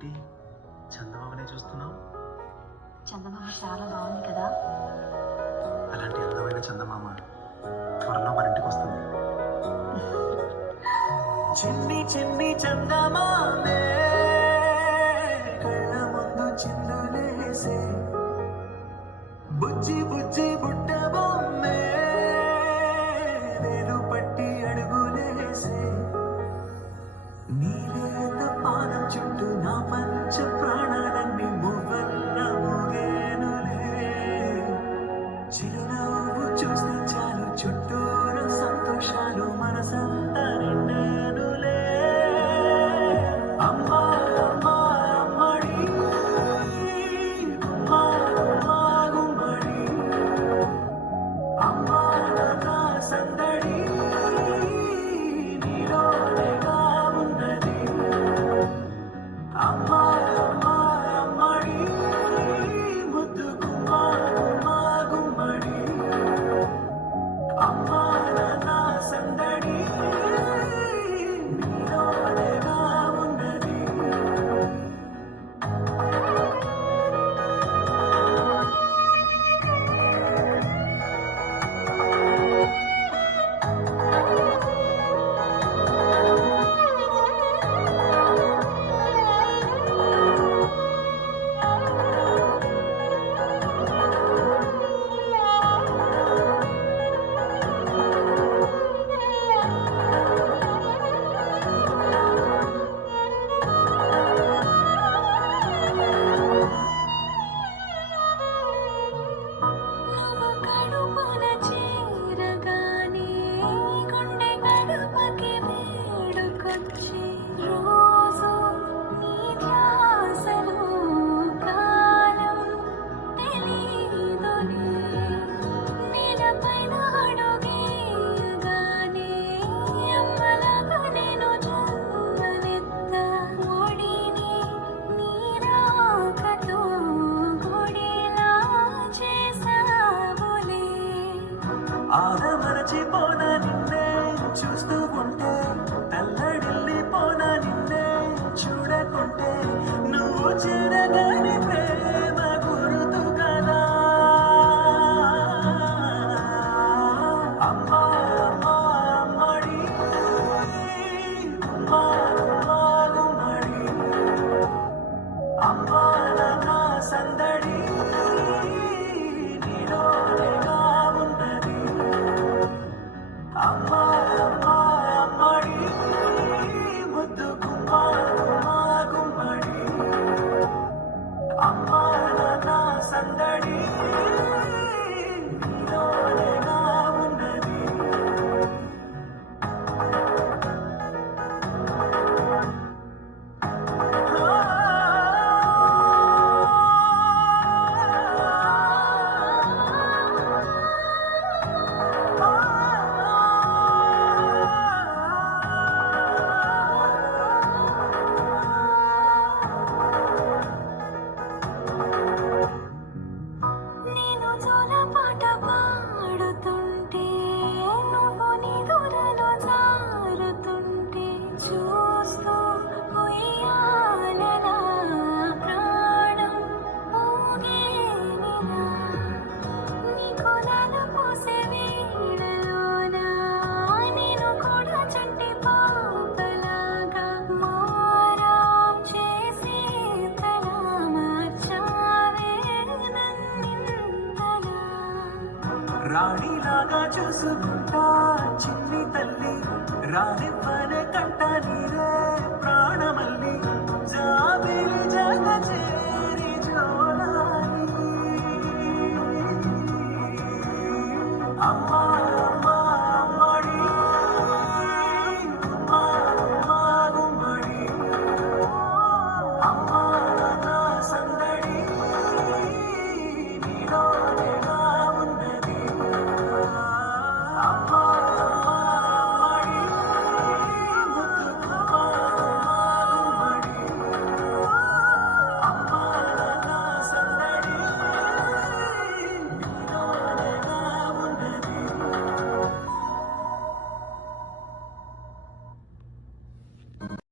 ఏంటి చందమామనే చూస్తున్నావు? చందమామ చాలా బాగుంది కదా. అలాంటి అందమైన చందమామ త్వరలో మన ఇంటికి వస్తుంది. చిన్ని చిన్ని చందమామే కళ్ళ ముందు చిందులేసే బుజ్జి బుజ్జి బుట్ట బొమ్మే వేలు పట్టి అడుగులేసే నీలేత పానం చుట్టూ నా పంచ ప్రాణాలన్నీ మువ్వల్ల ముగేనులే చిరునవ్వు చూస్తే చాలు చుట్టూరు సంతోషాలు మనసంతా నిండేనులే అమ్మా అమ్మా అమ్మడి అమ్మా అమ్మా గుమ్మడి అమ్మా నా సందడి నీలోనేగా ఉన్నది అమ్మా అమ్మా అమ్మడి ముద్దు గుమ్మా గుమ్మా గుమ్మడి అమ్మా నా సందడి నీలోనేగా ఉన్నది. నువ్వు కడుపున చేరగానే గుండె గడపకి వేడుకొచ్చి రోజు నీ ధ్యాసలో కాలం తెలీదులే నీడపైన అడుగేయగానే అమ్మలాగా నేను జన్మనెత్త ఒడిని నీ రాకతో గుడిలా చేసావులే ఆదమరచిపోన నిన్నే చూస్తూ ఉంటే తల్లడిల్లిపోన నిన్నే చూడకుంటే నువ్వు చెరగని ప్రేమ గురుతు కదా అమ్మా అమ్మా అమ్మడి అమ్మా అమ్మా గుమ్మడి అమ్మా నా సందడి నీలోనేగా ఉన్నది అమ్మా అమ్మా అమ్మడి ముద్దు గుమ్మా గుమ్మా గుమ్మడి అమ్మా నా సందడి నీలోనేగా ఉన్నది. నేను జోలపాట పాడుతుంటే నువ్వు నిదురలో జారుతుంటే చూస్తూ ఉయ్యాలలా ప్రాణం ఊగేనిలా నీకు నలుపూసే వీడలోనా నేను కూడా చంటి పాపలాగా మారాం చేసి తలా మార్చావే నన్నింతలా రాణిలాగా చూసుకుంటా చిన్ని తల్లి రానివ్వ